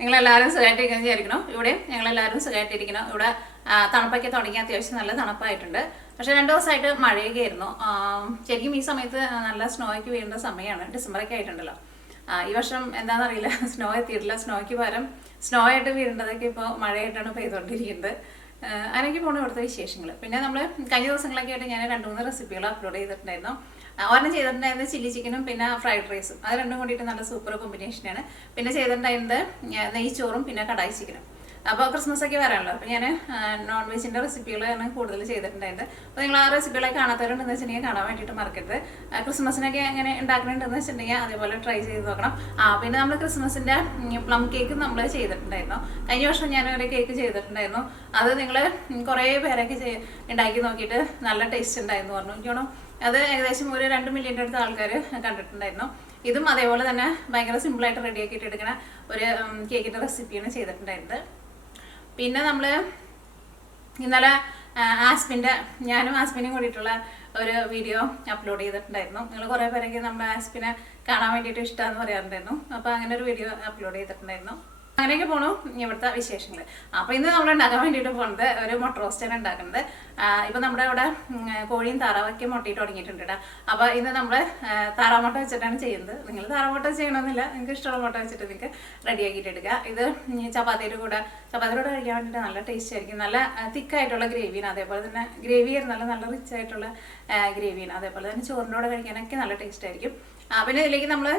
നിങ്ങളെല്ലാവരും സുഖമായിട്ടിരിക്കണം വിചാരിക്കണം. ഇവിടെ ഞങ്ങളെല്ലാവരും സുഖമായിട്ടിരിക്കണം. ഇവിടെ തണുപ്പൊക്കെ തുടങ്ങി, അത്യാവശ്യം നല്ല തണുപ്പായിട്ടുണ്ട്. പക്ഷേ 2 ദിവസമായിട്ട് മഴയൊക്കെ ആയിരുന്നു. ശരിക്കും ഈ സമയത്ത് നല്ല സ്നോയ്ക്ക് വീഴുന്ന സമയമാണ്. ഡിസംബറൊക്കെ ആയിട്ടുണ്ടല്ലോ. ഈ വർഷം എന്താണെന്നറിയില്ല, സ്നോ എത്തിയിട്ടില്ല. സ്നോയ്ക്ക് പകരം സ്നോ ആയിട്ട് വീഴേണ്ടതൊക്കെ ഇപ്പോൾ മഴയായിട്ടാണ് പെയ്തുകൊണ്ടിരിക്കുന്നത്. അതിനൊക്കെ പോകണം ഇവിടുത്തെ വിശേഷങ്ങൾ. പിന്നെ നമ്മൾ കഴിഞ്ഞ ദിവസങ്ങളൊക്കെ ആയിട്ട് ഞാൻ 2-3 റെസിപ്പികൾ അപ്ലോഡ് ചെയ്തിട്ടുണ്ടായിരുന്നു. ഒരെണ്ണം ചെയ്തിട്ടുണ്ടായിരുന്നത് ചില്ലി ചിക്കനും പിന്നെ ഫ്രൈഡ് റൈസും. അത് രണ്ടും കൂടിയിട്ട് നല്ല സൂപ്പർ കോമ്പിനേഷനാണ്. പിന്നെ ചെയ്തിട്ടുണ്ടായിരുന്നത് നെയ്ച്ചോറും പിന്നെ കടായി ചിക്കനും. അപ്പോൾ ക്രിസ്മസ് ഒക്കെ വരാമല്ലോ. അപ്പോൾ ഞാൻ നോൺ വെജിൻ്റെ റെസിപ്പികളാണ് കൂടുതൽ ചെയ്തിട്ടുണ്ടായിരുന്നത്. അപ്പോൾ നിങ്ങൾ ആ റെസിപ്പികളൊക്കെ കാണാത്തവരുണ്ടെന്ന് വെച്ചിട്ടുണ്ടെങ്കിൽ കാണാൻ വേണ്ടിയിട്ട് മറക്കരുത്. ക്രിസ്മസിനൊക്കെ എങ്ങനെ ഉണ്ടാക്കുന്നുണ്ടെന്ന് വെച്ചിട്ടുണ്ടെങ്കിൽ അതേപോലെ ട്രൈ ചെയ്ത് നോക്കണം. പിന്നെ നമ്മൾ ക്രിസ്മസിൻ്റെ പ്ലം കേക്ക് നമ്മൾ ചെയ്തിട്ടുണ്ടായിരുന്നു. കഴിഞ്ഞ വർഷം ഞാൻ ഒരു കേക്ക് ചെയ്തിട്ടുണ്ടായിരുന്നു. അത് നിങ്ങൾ കുറേ പേരൊക്കെ ഉണ്ടാക്കി നോക്കിയിട്ട് നല്ല ടേസ്റ്റ് ഉണ്ടായിരുന്നു പറഞ്ഞു. എനിക്കോണം അത് ഏകദേശം ഒരു 2 മില്യൻ്റെ അടുത്ത ആൾക്കാർ കണ്ടിട്ടുണ്ടായിരുന്നു. ഇതും അതേപോലെ തന്നെ ഭയങ്കര സിമ്പിളായിട്ട് റെഡിയാക്കിയിട്ട് എടുക്കുന്ന ഒരു കേക്കിൻ്റെ റെസിപ്പിയാണ് ചെയ്തിട്ടുണ്ടായിരുന്നത്. പിന്നെ നമ്മൾ ഇന്നലെ ഞാനും ആസ്പിനും കൂടിയിട്ടുള്ള ഒരു വീഡിയോ അപ്ലോഡ് ചെയ്തിട്ടുണ്ടായിരുന്നു. നിങ്ങൾ കുറേ പേരൊക്കെ നമ്മുടെ ആസ്പിനെ കാണാൻ വേണ്ടിയിട്ട് ഇഷ്ടമാണെന്ന് പറയാറുണ്ടായിരുന്നു. അപ്പോൾ അങ്ങനെ ഒരു വീഡിയോ അപ്ലോഡ് ചെയ്തിട്ടുണ്ടായിരുന്നു. അങ്ങനെയൊക്കെ പോണു ഇവിടുത്തെ വിശേഷങ്ങൾ. അപ്പോൾ ഇന്ന് നമ്മൾ ഉണ്ടാക്കാൻ വേണ്ടിയിട്ട് പോകുന്നത് ഒരു മുട്ട റോസ്റ്റാണ് ഉണ്ടാക്കുന്നത്. ഇപ്പം നമ്മുടെ ഇവിടെ കോഴിയും താറാവൊക്കെ മുട്ടയിട്ട് തുടങ്ങിയിട്ടുണ്ട് കേട്ടോ. അപ്പോൾ ഇന്ന് നമ്മൾ താറാമുട്ട വെച്ചിട്ടാണ് ചെയ്യുന്നത്. നിങ്ങൾ താറാമുട്ട ചെയ്യണമെന്നില്ല, നിങ്ങൾക്ക് ഇഷ്ടമുള്ള മുട്ട വെച്ചിട്ട് നിങ്ങൾക്ക് റെഡിയാക്കിയിട്ട് എടുക്കുക. ഇത് ചപ്പാത്തിയുടെ കൂടെ കഴിക്കാൻ വേണ്ടിയിട്ട് നല്ല ടേസ്റ്റ് ആയിരിക്കും. നല്ല തിക്കായിട്ടുള്ള ഗ്രേവിയാണ്. അതേപോലെ തന്നെ ഗ്രേവി ആയിരുന്നല്ല, നല്ല റിച്ച് ആയിട്ടുള്ള ഗ്രേവിയാണ്. അതേപോലെ തന്നെ ചോറിൻ്റെ കൂടെ കഴിക്കാനൊക്കെ നല്ല ടേസ്റ്റ് ആയിരിക്കും. പിന്നെ ഇതിലേക്ക് നമ്മൾ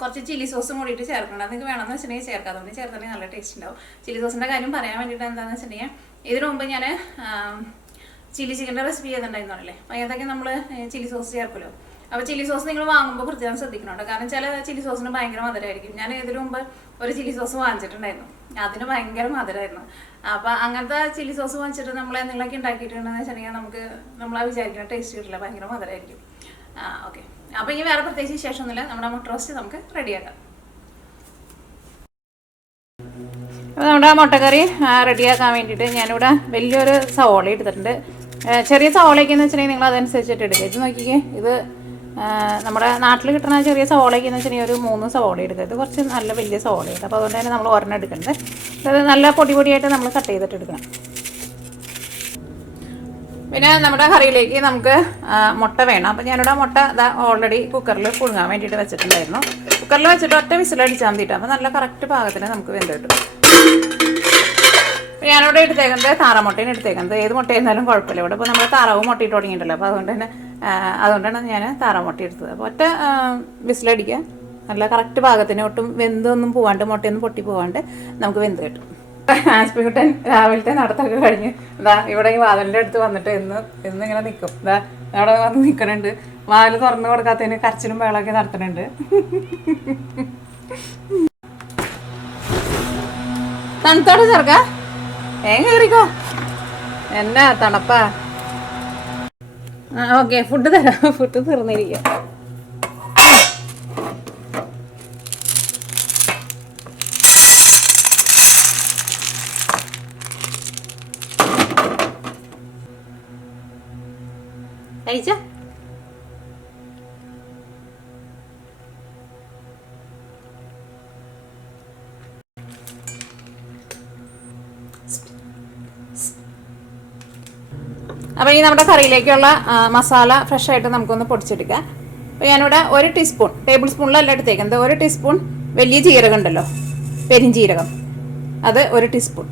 കുറച്ച് ചില്ലി സോസും കൂടിയിട്ട് ചേർക്കണം. അത് നിങ്ങൾക്ക് വേണമെന്ന് വെച്ചിട്ടുണ്ടെങ്കിൽ ചേർക്കാം. അതുകൊണ്ട് ചേർത്തിട്ടുണ്ടെങ്കിൽ നല്ല ടേസ്റ്റ് ഉണ്ടാവും. ചില്ലി സോസിൻ്റെ കാര്യം പറയാൻ വേണ്ടിയിട്ട് എന്താണെന്ന് വെച്ചിട്ടുണ്ടെങ്കിൽ ഇതിനു മുമ്പ് ഞാൻ ചില്ലി ചിക്കൻ്റെ റെസിപ്പി ചെയ്തിട്ടുണ്ടായിരുന്നല്ലേ. അപ്പോൾ ഏതൊക്കെ നമ്മൾ ചില്ലി സോസ് ചേർക്കുമല്ലോ. അപ്പോൾ ചില്ലി സോസ് നിങ്ങൾ വാങ്ങുമ്പോൾ പ്രത്യേകം ശ്രദ്ധിക്കണുണ്ട്. കാരണം ചില ചില്ലി സോസിന് ഭയങ്കര മധുരമായിരിക്കും. ഞാൻ ഇതിനു മുമ്പ് ഒരു ചില്ലി സോസ് വാങ്ങിച്ചിട്ടുണ്ടായിരുന്നു. അതിന് ഭയങ്കര മധുരമായിരുന്നു. അപ്പോൾ അങ്ങനത്തെ ചില്ലി സോസ് വാങ്ങിച്ചിട്ട് നമ്മൾ എന്തെങ്കിലുമൊക്കെ ഉണ്ടാക്കിയിട്ടുണ്ടെന്ന് വെച്ചിട്ടുണ്ടെങ്കിൽ നമ്മൾ വിചാരിക്കുന്ന ടേസ്റ്റ് കിട്ടില്ല, ഭയങ്കര മധുരമായിരിക്കും. ഓക്കെ, അപ്പോൾ ഇനി വേറെ പ്രത്യേകിച്ച് വിശേഷമൊന്നുമില്ല. നമ്മുടെ മുട്ട റോസ്റ്റ് നമുക്ക് റെഡിയാക്കാം. അപ്പോൾ നമ്മുടെ മുട്ടക്കറി റെഡിയാക്കാൻ വേണ്ടിയിട്ട് ഞാനിവിടെ വലിയൊരു സവോള എടുത്തിട്ടുണ്ട്. ചെറിയ സവോളയൊക്കെ എന്ന് വെച്ചിട്ടുണ്ടെങ്കിൽ നിങ്ങൾ അതനുസരിച്ചിട്ട് എടുക്കുക. ഇത് നോക്കിക്കേ, ഇത് നമ്മുടെ നാട്ടിൽ കിട്ടുന്ന ചെറിയ സവോളയൊക്കെ എന്ന് വെച്ചിട്ടുണ്ടെങ്കിൽ ഒരു 3 സവോള എടുക്കുക. ഇത് കുറച്ച് നല്ല വലിയ സവോളയാണ്. അപ്പോൾ അതുകൊണ്ട് തന്നെ നമ്മൾ ഒരെണ്ണം എടുക്കേണ്ടത്. ഇത് നല്ല പൊടിയായിട്ട് നമ്മൾ കട്ട് ചെയ്തിട്ട് എടുക്കണം. പിന്നെ നമ്മുടെ കറിയിലേക്ക് നമുക്ക് മുട്ട വേണം. അപ്പോൾ ഞാനിവിടെ മുട്ട ഓൾറെഡി കുക്കറിൽ പുഴുങ്ങാൻ വേണ്ടിയിട്ട് വെച്ചിട്ടുണ്ടായിരുന്നു. കുക്കറിൽ വെച്ചിട്ട് ഒറ്റ വിസിലടിച്ചാൽ മതിയിട്ട്. അപ്പോൾ നല്ല കറക്റ്റ് പാകത്തിന് നമുക്ക് വെന്ത് കിട്ടും. ഞാനിവിടെ എടുത്തേക്കുന്നത് താറാമുട്ടയാണ് എടുത്തേക്കുന്നത്. ഏത് മുട്ടയായിരുന്നാലും കുഴപ്പമില്ല. ഇവിടെ ഇപ്പോൾ നമ്മൾ താറാവ് മുട്ടയിട്ട് തുടങ്ങിയിട്ടുണ്ടല്ലോ. അപ്പോൾ അതുകൊണ്ടാണ് ഞാൻ താറാമുട്ട എടുത്തത്. അപ്പോൾ ഒറ്റ വിസിലടിക്കുക. നല്ല കറക്റ്റ് പാകത്തിന് ഒട്ടും വെന്തൊന്നും പോവാണ്ട്, മുട്ടയൊന്നും പൊട്ടി പോവാണ്ട് നമുക്ക് വെന്ത് കിട്ടും. ആസ്പിക്കുട്ടൻ രാവിലത്തെ നടത്തൊക്കെ കഴിഞ്ഞ് ഇവിടെ ഈ വാതിലിൻ്റെ അടുത്ത് വന്നിട്ട് ഇങ്ങനെ നിൽക്കും. അവിടെ വന്ന് നിൽക്കണുണ്ട്. വാതിൽ തുറന്നു കൊടുക്കാത്തതിന് കരച്ചിലും ബഹളമൊക്കെ നടത്തുന്നുണ്ട്. തണുത്തോടെ ചേർക്ക കയറിക്കോ. എന്നാ തണുപ്പാ. ഓക്കെ, ഫുഡ് തരാം. ഫുഡ് തീർന്നിരിക്കുക. കഴിച്ച അപ്പോൾ ഈ നമ്മുടെ കറിയിലേക്കുള്ള മസാല ഫ്രഷ് ആയിട്ട് നമുക്കൊന്ന് പൊടിച്ചെടുക്കാം. അപ്പോൾ ഞാനിവിടെ 1 ടീസ്പൂൺ, ടേബിൾ സ്പൂണിലല്ല എടുത്തേക്കുന്നത്, 1 ടീസ്പൂൺ വലിയ ജീരകം ഉണ്ടല്ലോ, പെരിഞ്ജീരകം, അത് 1 ടീസ്പൂൺ.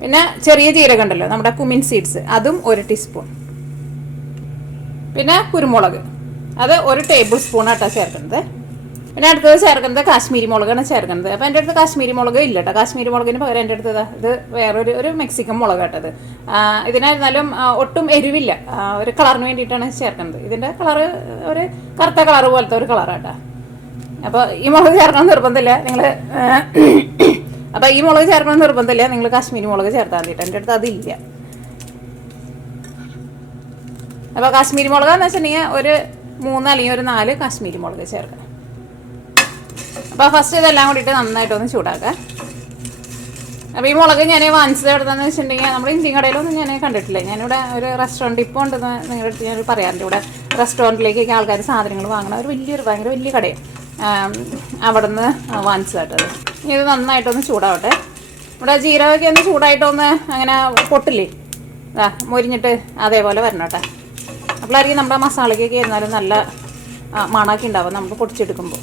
പിന്നെ ചെറിയ ജീരകം ഉണ്ടല്ലോ നമ്മുടെ കുമിൻ സീഡ്സ്, അതും 1 ടീസ്പൂൺ. പിന്നെ കുരുമുളക്, അത് 1 ടേബിൾ സ്പൂൺ ആട്ടോ ചേർക്കുന്നത്. പിന്നെ അടുത്തത് ചേർക്കുന്നത് കാശ്മീരി മുളകാണ് ചേർക്കുന്നത്. അപ്പോൾ എൻ്റെ അടുത്ത് കാശ്മീരി മുളക് ഇല്ല കേട്ടോ. കാശ്മീരി മുളകിന് പകരം എൻ്റെ അടുത്ത് ഇത് വേറൊരു മെക്സിക്കൻ മുളക് കേട്ടത്. ഇതിനായിരുന്നാലും ഒട്ടും എരിവില്ല. ഒരു കളറിന് വേണ്ടിയിട്ടാണ് ചേർക്കുന്നത്. ഇതിൻ്റെ കളറ് ഒരു കറുത്ത കളറ് പോലത്തെ ഒരു കളറാട്ടോ. അപ്പോൾ ഈ മുളക് ചേർക്കണം നിർബന്ധമില്ല നിങ്ങൾ. അപ്പോൾ ഈ മുളക് ചേർക്കണം നിർബന്ധമില്ല, നിങ്ങൾ കാശ്മീരി മുളക് ചേർത്താൽ മതിയിട്ട്. എൻ്റെ അടുത്ത് അതില്ല. അപ്പോൾ കാശ്മീരി മുളകെന്ന് വെച്ചിട്ടുണ്ടെങ്കിൽ ഒരു 3 അല്ലെങ്കിൽ ഒരു 4 കാശ്മീരി മുളക് ചേർക്കണം. അപ്പോൾ ഫസ്റ്റ് ഇതെല്ലാം കൂടിയിട്ട് നന്നായിട്ടൊന്ന് ചൂടാക്കുക. അപ്പോൾ ഈ മുളക് ഞാൻ വാങ്ങിച്ചത് എവിടെയെന്ന് വെച്ചിട്ടുണ്ടെങ്കിൽ നമ്മുടെ ഇന്ത്യൻ കടയിലൊന്നും ഞാൻ കണ്ടിട്ടില്ല. ഞാനിവിടെ ഒരു റെസ്റ്റോറൻറ്റ് ഇപ്പോൾ ഉണ്ടെന്ന് നിങ്ങളുടെ അടുത്ത് ഞാൻ പറയാറുണ്ട്. ഇവിടെ റെസ്റ്റോറൻറ്റിലേക്കൊക്കെ ആൾക്കാർ സാധനങ്ങൾ വാങ്ങണം. ഒരു ഭയങ്കര വലിയ കടയാണ്. അവിടെ നിന്ന് വാങ്ങിച്ചതായിട്ടത്. ഇത് നന്നായിട്ടൊന്ന് ചൂടാവട്ടെ. ഇവിടെ ജീരകമൊക്കെ ഒന്ന് ചൂടായിട്ടൊന്ന് അങ്ങനെ പൊട്ടില്ലേ, മൊരിഞ്ഞിട്ട് അതേപോലെ വരണം കേട്ടോ. അപ്പോഴായിരിക്കും നമ്മുടെ മസാലയ്ക്കൊക്കെ ഇരുന്നാലും നല്ല മണമൊക്കെ ഉണ്ടാവും നമുക്ക് പൊടിച്ചെടുക്കുമ്പോൾ.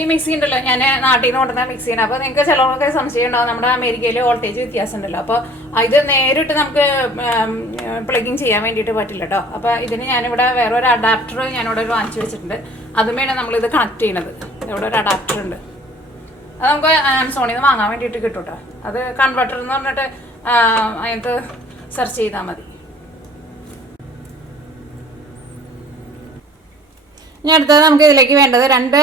ഈ മിക്സി ഉണ്ടല്ലോ, ഞാൻ നാട്ടിൽ നിന്ന് കൊണ്ടുവന്ന മിക്സിയാണ്. അപ്പോൾ നിങ്ങൾക്ക് ചിലവർക്ക് സംശയം ഉണ്ടാവും, നമ്മുടെ അമേരിക്കയിൽ വോൾട്ടേജ് വ്യത്യാസം ഉണ്ടല്ലോ. അപ്പോൾ ഇത് നേരിട്ട് നമുക്ക് പ്ലഗിങ് ചെയ്യാൻ വേണ്ടിയിട്ട് പറ്റില്ല കേട്ടോ. അപ്പോൾ ഇതിന് ഞാനിവിടെ വേറൊരു അഡാപ്റ്റർ ഞാനിവിടെ വാങ്ങിച്ചു വെച്ചിട്ടുണ്ട്. അതുമേണ് നമ്മളിത് കണക്ട് ചെയ്യണത്. ഇവിടെ ഒരു അഡാപ്റ്റർ ഉണ്ട്, അത് നമുക്ക് ആമസോണിൽ നിന്ന് വാങ്ങാൻ വേണ്ടിയിട്ട് കിട്ടും കേട്ടോ. അത് കൺവെർട്ടർ എന്ന് പറഞ്ഞിട്ട് അതിനകത്ത് സെർച്ച് ചെയ്താൽ മതി. ഇനി അടുത്തത് നമുക്ക് ഇതിലേക്ക് വേണ്ടത് 2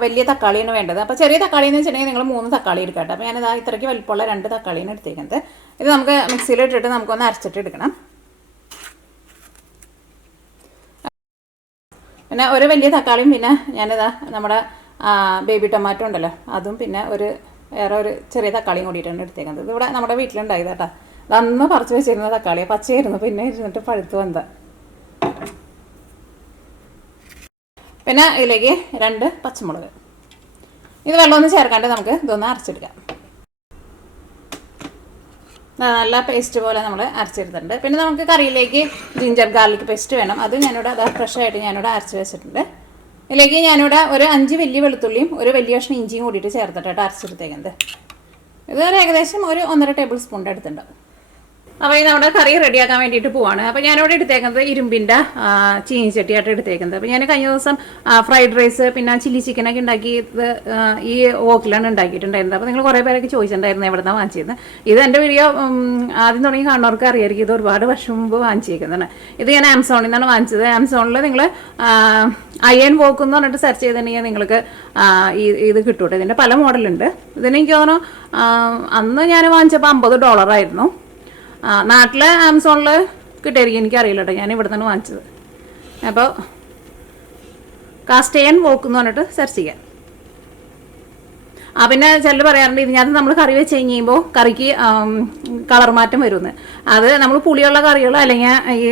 വലിയ തക്കാളിയാണ് വേണ്ടത്. അപ്പോൾ ചെറിയ തക്കാളി എന്ന് വെച്ചിട്ടുണ്ടെങ്കിൽ നിങ്ങൾ 3 തക്കാളി എടുക്കാം കേട്ടോ. അപ്പോൾ ഞാനിത് ഇത്രയ്ക്ക് വലിപ്പമുള്ള 2 തക്കാളിയാണ് എടുത്തേക്കുന്നത്. ഇത് നമുക്ക് മിക്സിയിൽ ഇട്ടിട്ട് നമുക്കൊന്ന് അരച്ചിട്ട് എടുക്കണം. പിന്നെ ഒരു വലിയ തക്കാളിയും, പിന്നെ ഞാനിതാ നമ്മുടെ ബേബി ടൊമാറ്റോ ഉണ്ടല്ലോ അതും, പിന്നെ വേറെ ഒരു ചെറിയ തക്കാളിയും കൂടിയിട്ടാണ് എടുത്തേക്കുന്നത്. ഇതിവിടെ നമ്മുടെ വീട്ടിലുണ്ടായത് കേട്ടോ. അത് അന്ന് പറിച്ച് വെച്ചിരുന്ന തക്കാളി പച്ചയായിരുന്നു, പിന്നെ ഇരുന്നിട്ട് പഴുത്ത് വന്നതാ. പിന്നെ ഇതിലേക്ക് 2 പച്ചമുളക്. ഇത് വെള്ളമൊന്നും ചേർക്കാണ്ട് നമുക്ക് ഇതൊന്ന് അരച്ചെടുക്കാം. നല്ല പേസ്റ്റ് പോലെ നമ്മൾ അരച്ചെടുത്തിട്ടുണ്ട്. പിന്നെ നമുക്ക് കറിയിലേക്ക് ജിഞ്ചർ ഗാർലിക് പേസ്റ്റ് വേണം. അത് ഞാനിവിടെ ഫ്രഷായിട്ട് ഞാനിവിടെ അരച്ച് വെച്ചിട്ടുണ്ട്. ഇതിലേക്ക് ഞാനിവിടെ ഒരു 5 വലിയ വെളുത്തുള്ളിയും ഒരു വലിയ കഷ്ണം ഇഞ്ചിയും കൂടിയിട്ട് ചേർത്തിട്ടായിട്ട് അരച്ചെടുത്തേക്കുന്നത്. ഇത് ഏകദേശം ഒരു 1.5 ടേബിൾ സ്പൂണിൻ്റെ അടുത്തുണ്ടാവും. അപ്പോൾ ഈ നമ്മുടെ കറി റെഡിയാക്കാൻ വേണ്ടിയിട്ട് പോവാണ്. അപ്പോൾ ഞാനിവിടെ എടുത്തേക്കുന്നത് ഇരുമ്പിൻ്റെ ചീനിച്ചട്ടിയായിട്ട് എടുത്തേക്കുന്നത്. അപ്പോൾ ഞാൻ കഴിഞ്ഞ ദിവസം ഫ്രൈഡ് റൈസ് പിന്നെ ചില്ലി ചിക്കനൊക്കെ ഉണ്ടാക്കിയത് ഈ ഓക്കിലാണ് ഉണ്ടാക്കിയിട്ടുണ്ടായിരുന്നത്. അപ്പോൾ നിങ്ങൾ കുറേ പേരൊക്കെ ചോദിച്ചിട്ടുണ്ടായിരുന്നു എവിടെ നിന്നാണ് വാങ്ങിച്ചിരുന്നത്. ഇത് എൻ്റെ വീഡിയോ ആദ്യം തുടങ്ങി കാണുന്നവർക്ക് അറിയായിരിക്കും, ഇത് ഒരുപാട് വർഷം മുമ്പ് വാങ്ങിച്ചേക്കുന്നതാണ്. ഇത് ഞാൻ ആമസോണിൽ നിന്നാണ് വാങ്ങിച്ചത്. ആമസോണിൽ നിങ്ങൾ അയൺ വോക്ക് എന്ന് പറഞ്ഞിട്ട് സെർച്ച് ചെയ്തിട്ടുണ്ടെങ്കിൽ നിങ്ങൾക്ക് ഇത് കിട്ടും. ഇതിൻ്റെ പല മോഡലുണ്ട്. ഇതിന് എനിക്ക് തോന്നുന്നു അന്ന് ഞാൻ വാങ്ങിച്ചപ്പോൾ $50 ആയിരുന്നു. നാട്ടിലെ ആമസോണിൽ കിട്ടിയായിരിക്കും, എനിക്കറിയില്ല കേട്ടോ. ഞാൻ ഇവിടെ നിന്നാണ് വാങ്ങിച്ചത്. അപ്പോൾ കാസ്റ്റ് അയൺ വോക്ക് എന്ന് പറഞ്ഞിട്ട് സെർച്ച് ചെയ്യാം. പിന്നെ ചിലർ പറയാറുണ്ട് ഇതിനകത്ത് നമ്മൾ കറി വെച്ച് കഴിയുമ്പോൾ കറിക്ക് കളർ മാറ്റം വരുമെന്ന്. അത് നമ്മൾ പുളിയുള്ള കറികൾ അല്ലെങ്കിൽ ഈ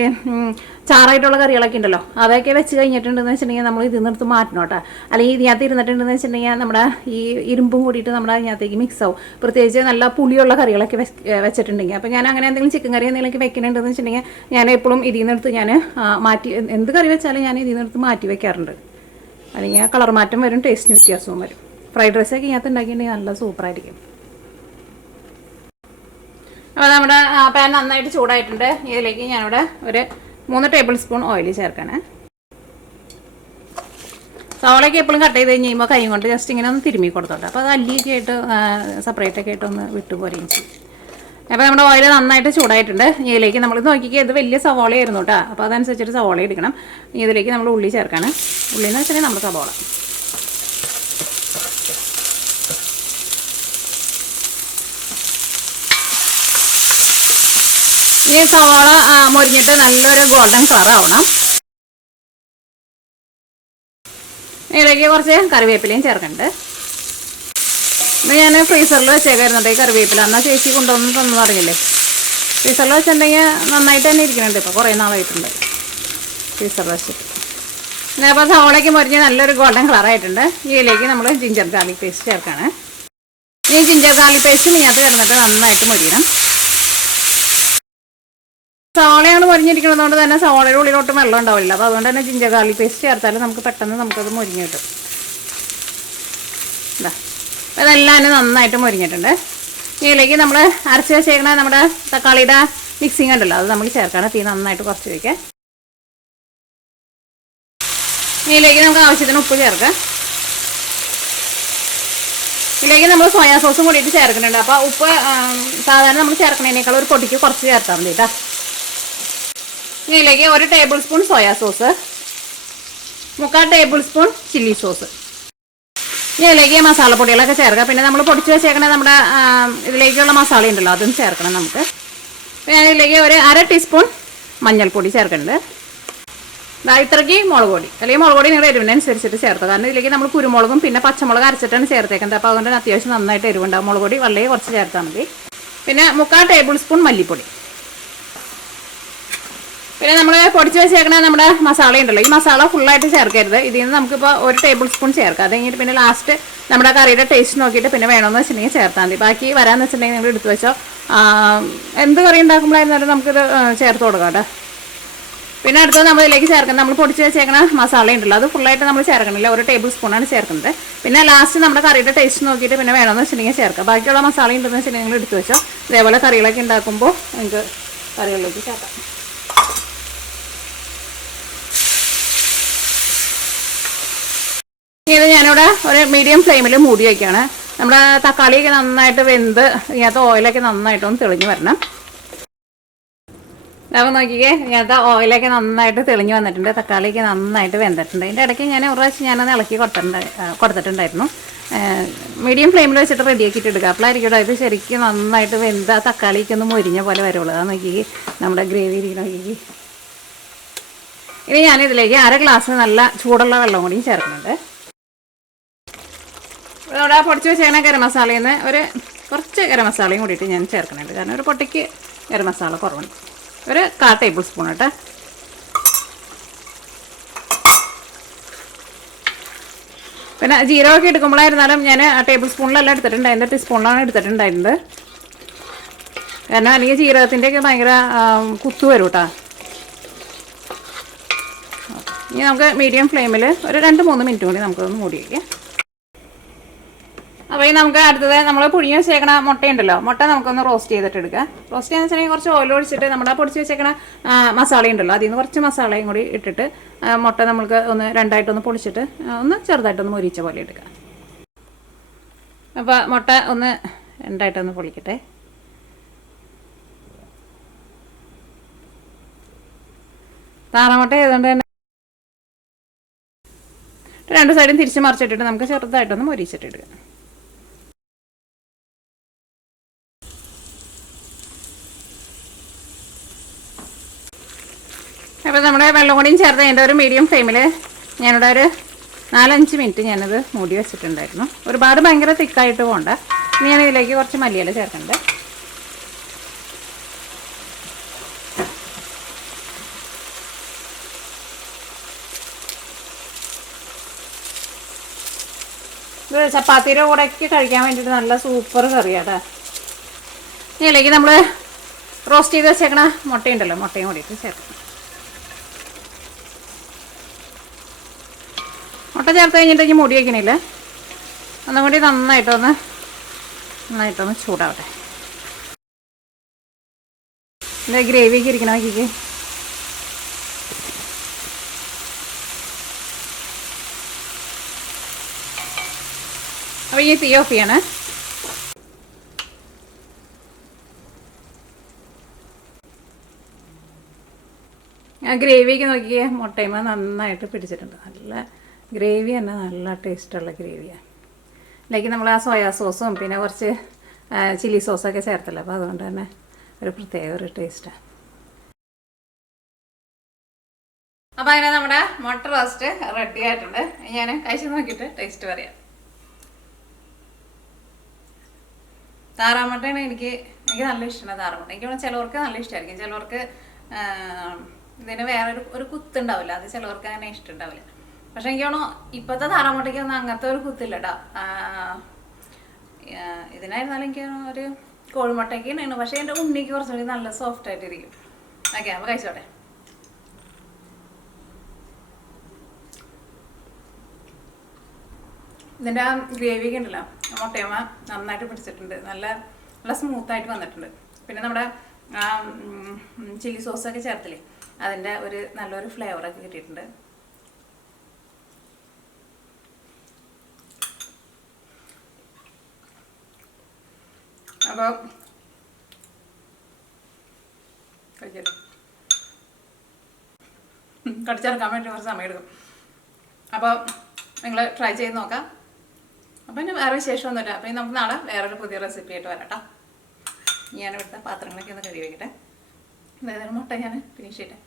ചാറായിട്ടുള്ള കറികളൊക്കെ ഉണ്ടല്ലോ അതൊക്കെ വെച്ച് കഴിഞ്ഞിട്ടുണ്ടെന്ന് വെച്ചിട്ടുണ്ടെങ്കിൽ നമ്മൾ ഇതിൽ നിന്നെടുത്ത് മാറ്റണം കേട്ടോ. അല്ലെങ്കിൽ ഇതിനകത്ത് ഇരുന്നിട്ടുണ്ടെന്ന് വെച്ചിട്ടുണ്ടെങ്കിൽ നമ്മുടെ ഈ ഇരുമ്പും കൂടിയിട്ട് നമ്മുടെ അതിനകത്തേക്ക് മിക്സ് ആവും. പ്രത്യേകിച്ച് നല്ല പുളിയുള്ള കറികളൊക്കെ വെച്ചിട്ടുണ്ടെങ്കിൽ. അപ്പോൾ ഞാൻ അങ്ങനെ എന്തെങ്കിലും ചിക്കൻ കറി എന്തെങ്കിലുമൊക്കെ വെക്കുന്നുണ്ടെന്ന് വെച്ചിട്ടുണ്ടെങ്കിൽ ഞാൻ എപ്പോഴും ഇതിൽ നിന്നെടുത്ത് ഞാൻ മാറ്റി, എന്ത് കറി വെച്ചാലും ഞാൻ ഇതിൽ നിന്നെടുത്ത് മാറ്റി വെക്കാറുണ്ട്. അല്ലെങ്കിൽ കളർ മാറ്റം വരും, ടേസ്റ്റിന് വ്യത്യാസവും വരും. ഫ്രൈഡ് റൈസൊക്കെ ഇതിനകത്ത് ഉണ്ടാക്കിയിട്ടുണ്ടെങ്കിൽ നല്ല സൂപ്പറായിരിക്കും. അപ്പോൾ നമ്മുടെ പാൻ നന്നായിട്ട് ചൂടായിട്ടുണ്ട്. ഇതിലേക്ക് ഞാനിവിടെ ഒരു 3 ടേബിൾ സ്പൂൺ ഓയിൽ ചേർക്കണേ. സവാളയൊക്കെ എപ്പോഴും കട്ട് ചെയ്ത് കഴിയുമ്പോൾ കൈ കൊണ്ട് ജസ്റ്റ് ഇങ്ങനെ ഒന്ന് തിരുമ്മി കൊടുത്തോട്ടെ. അപ്പോൾ അത് അല്ലിയൊക്കെ ആയിട്ട് സെപ്പറേറ്റൊക്കെ ആയിട്ട് ഒന്ന് വിട്ടുപോരുകയും ചെയ്യും. അപ്പോൾ നമ്മുടെ ഓയിൽ നന്നായിട്ട് ചൂടായിട്ടുണ്ട്. ഇതിലേക്ക് നമ്മൾ നോക്കിക്കുക, ഇത് വലിയ സവാളയായിരുന്നു കേട്ടോ. അപ്പോൾ അതനുസരിച്ചിട്ട് സവാള എടുക്കണം. ഇതിലേക്ക് നമ്മൾ ഉള്ളി ചേർക്കണം. ഉള്ളി എന്ന് വെച്ചാൽ നമ്മുടെ സവാള. ഈ സവാള മൊരിഞ്ഞിട്ട് നല്ലൊരു ഗോൾഡൻ കളർ ആവണം. ഇതിലേക്ക് കുറച്ച് കറിവേപ്പിലയും ചേർക്കുന്നുണ്ട്. ഇത് ഞാൻ ഫ്രീസറിൽ വെച്ചേക്കായിരുന്നുണ്ട് ഈ കറിവേപ്പില. എന്നാൽ ചേച്ചി കൊണ്ടുവന്ന് തന്നു അറിയില്ലേ. ഫ്രീസറിൽ വെച്ചിട്ടുണ്ടെങ്കിൽ നന്നായിട്ട് തന്നെ ഇരിക്കുന്നുണ്ട്. ഇപ്പോൾ കുറേ നാളായിട്ടുണ്ട് ഫ്രീസറിൽ വെച്ചിട്ട്. അപ്പോൾ സവാളയ്ക്ക് മൊരിഞ്ഞ് നല്ലൊരു ഗോൾഡൻ കളറായിട്ടുണ്ട്. ഇതിലേക്ക് നമ്മൾ ജിഞ്ചർ ഗാർലിക് പേസ്റ്റ് ചേർക്കാണ്. ഈ ജിഞ്ചർ ഗാർലിക് പേസ്റ്റ് ഇതിനകത്ത് കിടന്നിട്ട് നന്നായിട്ട് മൊരിയണം. സവാളയാണ് മൊരിഞ്ഞിരിക്കുന്നതുകൊണ്ട് തന്നെ സവാളയുടെ ഉള്ളിലോട്ട് വെള്ളം ഉണ്ടാവില്ല. അപ്പോൾ അതുകൊണ്ട് തന്നെ ജിഞ്ചർ ഗാർലിക് പേസ്റ്റ് ചേർത്താലും നമുക്ക് പെട്ടെന്ന് നമുക്കത് മൊരിഞ്ഞ് കിട്ടും. ഇതാ ഇതെല്ലാം നന്നായിട്ട് മൊരിഞ്ഞിട്ടുണ്ട്. ഇതിലേക്ക് നമ്മൾ അരച്ച് വെച്ചേക്കണ നമ്മുടെ തക്കാളിയുടെ മിക്സിങ് ഉണ്ടല്ലോ അത് നമ്മൾ ചേർക്കണം. തീ നന്നായിട്ട് കുറച്ച് വയ്ക്കാം. ഇതിലേക്ക് നമുക്ക് ആവശ്യത്തിന് ഉപ്പ് ചേർക്കാം. ഇതിലേക്ക് നമ്മൾ സോയാ സോസും കൂടിയിട്ട് ചേർക്കുന്നുണ്ട്. അപ്പോൾ ഉപ്പ് സാധാരണ നമ്മൾ ചേർക്കുന്നതിനേക്കാൾ ഒരു പൊടിക്ക് കുറച്ച് ചേർത്താൽ മതി കേട്ടോ. ഇതിലേക്ക് 1 table spoon soya sauce, 3/4 table spoon chilli sauce. ഇതിലേക്ക് മസാലപ്പൊടികളൊക്കെ ചേർക്കാം. പിന്നെ നമ്മൾ പൊടിച്ച് വെച്ചേക്കണേ നമ്മുടെ ഇതിലേക്കുള്ള മസാല ഉണ്ടല്ലോ അതും ചേർക്കണം നമുക്ക്. പിന്നെ ഇതിലേക്ക് ഒരു 1/2 ടീസ്പൂൺ മഞ്ഞൾപ്പൊടി ചേർക്കുന്നുണ്ട്. ഇത്രയ്ക്ക് മുളക് പൊടി, അല്ലെങ്കിൽ മുളക് പൊടി നിങ്ങളുടെ എരിവിനനുസരിച്ചിട്ട് ചേർത്തോ. കാരണം ഇതിലേക്ക് നമ്മൾ കുരുമുളകും പിന്നെ പച്ചമുളക് അരച്ചിട്ടാണ് ചേർത്തേക്കുന്നത്. അപ്പോൾ അതുകൊണ്ട് അത്യാവശ്യം നന്നായിട്ട് എരിവുണ്ടാവും. മുളക് പൊടി വളരെ കുറച്ച് ചേർത്താൽ മതി. പിന്നെ 3/4 ടേബിൾ സ്പൂൺ മല്ലിപ്പൊടി. പിന്നെ നമ്മൾ പൊടിച്ച് വെച്ചേക്കണ നമ്മുടെ മസാല ഉണ്ടല്ലോ, ഈ മസാല ഫുള്ളായിട്ട് ചേർക്കരുത്. ഇതിൽ നിന്ന് നമുക്കിപ്പോൾ 1 ടേബിൾ സ്പൂൺ ചേർക്കാം. അത് കഴിഞ്ഞിട്ട് പിന്നെ ലാസ്റ്റ് നമ്മുടെ കറിയുടെ ടേസ്റ്റ് നോക്കിയിട്ട് പിന്നെ വേണമെന്ന് വെച്ചിട്ടുണ്ടെങ്കിൽ ചേർത്താൽ മതി. ബാക്കി വരാമെന്ന് വെച്ചിട്ടുണ്ടെങ്കിൽ നിങ്ങൾ എടുത്ത് വെച്ചോ. എന്ത് കറി ഉണ്ടാക്കുമ്പോഴായിരുന്നാലും നമുക്കിത് ചേർത്ത് കൊടുക്കാം കേട്ടോ. പിന്നെ അടുത്തത് നമ്മൾ ഇതിലേക്ക് ചേർക്കുന്നത് നമ്മൾ പൊടിച്ച് വെച്ചേക്കണ മസാല ഉണ്ടല്ലോ, അത് ഫുള്ളായിട്ട് നമ്മൾ ചേർക്കണില്ല, 1 ടേബിൾ സ്പൂണാണ് ചേർക്കുന്നത്. പിന്നെ ലാസ്റ്റ് നമ്മുടെ കറിയുടെ ടേസ്റ്റ് നോക്കിയിട്ട് പിന്നെ വേണമെന്ന് വെച്ചിട്ടുണ്ടെങ്കിൽ ചേർക്കാം. ബാക്കിയുള്ള മസാല ഉണ്ടെന്ന് വെച്ചിട്ടുണ്ടെങ്കിൽ നിങ്ങൾ എടുത്ത് വെച്ചോ. ഇതേപോലെ കറികളൊക്കെ ഉണ്ടാക്കുമ്പോൾ നിങ്ങൾക്ക് കറികളിലേക്ക് ചേർക്കാം. ഇത് ഞാനിവിടെ ഒരു മീഡിയം ഫ്ലെയിമിൽ മൂടി വയ്ക്കുകയാണ്. നമ്മുടെ തക്കാളിയൊക്കെ നന്നായിട്ട് വെന്ത് ഇതിനകത്ത് ഓയിലൊക്കെ നന്നായിട്ടൊന്ന് തെളിഞ്ഞ് വരണം. അപ്പോൾ നോക്കിക്കേ, ഇങ്ങനത്തെ ഓയിലൊക്കെ നന്നായിട്ട് തെളിഞ്ഞ് വന്നിട്ടുണ്ട്. തക്കാളിയൊക്കെ നന്നായിട്ട് വെന്തിട്ടുണ്ട്. അതിൻ്റെ ഇടയ്ക്ക് ഞാൻ ഒരു പ്രാവശ്യം ഞാനത് ഇളക്കി കൊടുത്തിട്ടുണ്ടായിരുന്നു. മീഡിയം ഫ്ലെയിമിൽ വെച്ചിട്ട് റെഡിയാക്കിയിട്ട് എടുക്കുക. അപ്പോഴായിരിക്കും ഇത് ശരിക്കും നന്നായിട്ട് വെന്ത തക്കാളിക്ക് ഒന്ന് മൊരിഞ്ഞ പോലെ വരുള്ളൂ. അത് നോക്കിക്കേ, നമ്മുടെ ഗ്രേവി ഇരിക്കുന്ന നോക്കിക്കേ. ഇനി ഞാനിതിലേക്ക് 1/2 ഗ്ലാസ് നല്ല ചൂടുള്ള വെള്ളം കൂടിയും ചേർക്കുന്നുണ്ട്. ഇവിടെ പൊടിച്ച് വെച്ചേക്കണ ഗരം മസാലയിൽ നിന്ന് കുറച്ച് ഗരം മസാലയും കൂടിയിട്ട് ഞാൻ ചേർക്കുന്നുണ്ട്. കാരണം ഒരു പൊട്ടിക്ക് ഗരം മസാല കുറവുണ്ട്. 1/4 ടേബിൾ സ്പൂൺ കേട്ടോ. പിന്നെ ജീരകമൊക്കെ എടുക്കുമ്പോഴായിരുന്നാലും ഞാൻ ടേബിൾ സ്പൂണിലല്ല എടുത്തിട്ടുണ്ടായിരുന്നത്, ടീസ്പൂണിലാണ് എടുത്തിട്ടുണ്ടായിരുന്നത്. കാരണം അല്ലെങ്കിൽ ജീരകത്തിൻ്റെയൊക്കെ ഭയങ്കര കുത്തു വരും കേട്ടോ. ഇനി നമുക്ക് മീഡിയം ഫ്ലെയിമിൽ ഒരു 2-3 മിനിറ്റ് കൂടി നമുക്കൊന്ന് മൂടി വയ്ക്കാം. അപ്പോൾ ഈ നമുക്ക് അടുത്തത് നമ്മൾ പുഴുങ്ങി വെച്ചേക്കണ മുട്ടയുണ്ടല്ലോ, മുട്ട നമുക്കൊന്ന് റോസ്റ്റ് ചെയ്തിട്ട് എടുക്കുക. റോസ്റ്റ് ചെയ്യാന്ന് വെച്ചിട്ടുണ്ടെങ്കിൽ കുറച്ച് ഓയിൽ ഒഴിച്ചിട്ട് നമ്മുടെ പൊടിച്ച് വെച്ചേക്കണ മസാല ഉണ്ടല്ലോ, അതിൽ നിന്ന് കുറച്ച് മസാലയും കൂടി ഇട്ടിട്ട് മുട്ട നമുക്ക് ഒന്ന് രണ്ടായിട്ടൊന്ന് പൊളിച്ചിട്ട് ഒന്ന് ചെറുതായിട്ടൊന്ന് മൊരിച്ച പോലെ എടുക്കുക. അപ്പോൾ മുട്ട ഒന്ന് രണ്ടായിട്ടൊന്ന് പൊളിക്കട്ടെ. താറാമുട്ട ആയതുകൊണ്ട് തന്നെ 2 സൈഡും തിരിച്ച് മറിച്ചിട്ടിട്ട് നമുക്ക് ചെറുതായിട്ടൊന്ന് മൊരിച്ചിട്ടെടുക്കുക. അപ്പോൾ നമ്മുടെ വെള്ളം കൂടിയും ചേർത്ത് അതിൻ്റെ ഒരു മീഡിയം ഫ്ലെയിമിൽ ഞാനിവിടെ ഒരു 4-5 മിനിറ്റ് ഞാനത് മൂടി വെച്ചിട്ടുണ്ടായിരുന്നു. ഒരുപാട് ഭയങ്കര തിക്കായിട്ട് പോകണ്ട. ഇനി ഞാൻ ഇതിലേക്ക് കുറച്ച് മല്ലിയില ചേർക്കുന്നുണ്ട്. ഇത് ചപ്പാത്തിയുടെ കൂടെയൊക്കെ കഴിക്കാൻ വേണ്ടിയിട്ട് നല്ല സൂപ്പർ കറിയാട്ടോ. ഇതിലേക്ക് നമ്മൾ റോസ്റ്റ് ചെയ്ത് വെച്ചേക്കണ മുട്ടയുണ്ടല്ലോ, മുട്ടയും കൂടിയിട്ട് ചേർക്കണം. മുട്ട ചേർത്ത് കഴിഞ്ഞിട്ട് ഇനി മൂടി വയ്ക്കണില്ല, ഒന്നും കൂടി നന്നായിട്ടൊന്ന് ചൂടാവട്ടെ. ഇതിൻ്റെ ഗ്രേവിയൊക്കെ ഇരിക്കണം നോക്കിക്ക്. അപ്പോൾ ഈ തീ ഓഫ് ചെയ്യണേ. ആ ഗ്രേവിയൊക്കെ നോക്കിയേ, മുട്ടയുമ്പോൾ നന്നായിട്ട് പിടിച്ചിട്ടുണ്ട്. നല്ല ഗ്രേവി തന്നെ, നല്ല ടേസ്റ്റുള്ള ഗ്രേവിയാണ്. ഇതിലേക്ക് നമ്മൾ ആ സോയാ സോസും പിന്നെ കുറച്ച് ചില്ലി സോസൊക്കെ ചേർത്തല്ലോ, അപ്പോൾ അതുകൊണ്ട് തന്നെ ഒരു പ്രത്യേക ഒരു ടേസ്റ്റാണ്. അപ്പോൾ അങ്ങനെ നമ്മുടെ മുട്ട റോസ്റ്റ് റെഡി ആയിട്ടുണ്ട്. ഞാൻ കഴിച്ച് നോക്കിയിട്ട് ടേസ്റ്റ് പറയാം. താറാമുട്ടയാണ് എനിക്ക് നല്ല ഇഷ്ടമാണ്. താറാമുട്ട എനിക്ക് തോന്നുന്നു ചിലവർക്ക് നല്ല ഇഷ്ടമായിരിക്കും, ചിലവർക്ക് ഇതിന് വേറെ ഒരു കുത്തുണ്ടാവില്ല, അത് ചിലവർക്ക് അങ്ങനെ ഇഷ്ടമുണ്ടാവില്ല. പക്ഷെ എനിക്ക് തോന്നുന്നു ഇപ്പോഴത്തെ താറാമുട്ടയ്ക്ക് ഒന്നും അങ്ങനത്തെ ഒരു കുത്തില്ല കേട്ടോ. ഇതിനായിരുന്നാലും എനിക്ക് ഒരു കോഴിമുട്ടയ്ക്ക് തന്നെയാണ്, പക്ഷേ എൻ്റെ ഉണ്ണിക്ക് കുറച്ചുകൂടി നല്ല സോഫ്റ്റ് ആയിട്ടിരിക്കും. ഓക്കെ, അപ്പോൾ കഴിച്ചോട്ടെ. ഇതിൻ്റെ ഗ്രേവിയൊക്കെ ഉണ്ടല്ലോ, മുട്ടയമ്മ നന്നായിട്ട് പിടിച്ചിട്ടുണ്ട്, നല്ല സ്മൂത്തായിട്ട് വന്നിട്ടുണ്ട്. പിന്നെ നമ്മുടെ ചില്ലി സോസൊക്കെ ചേർത്തില്ലേ, അതിൻ്റെ നല്ലൊരു ഫ്ലേവറൊക്കെ കിട്ടിയിട്ടുണ്ട്. അപ്പോൾ കടിച്ചിറക്കാൻ വേണ്ടി കുറച്ച് സമയം എടുക്കും. അപ്പോൾ നിങ്ങൾ ട്രൈ ചെയ്ത് നോക്കാം. അപ്പോൾ ഇനി വേറെ വിശേഷമൊന്നുമില്ല. അപ്പോൾ നമുക്ക് നാളെ വേറൊരു പുതിയ റെസിപ്പി ആയിട്ട് വരാം കേട്ടോ. ഞാൻ ഇവിടുത്തെ പാത്രങ്ങളൊക്കെ ഒന്ന് കഴുകി വയ്ക്കട്ടെ. അതായത് മുട്ട ഞാൻ ഫിനിഷ് ചെയ്യട്ടെ.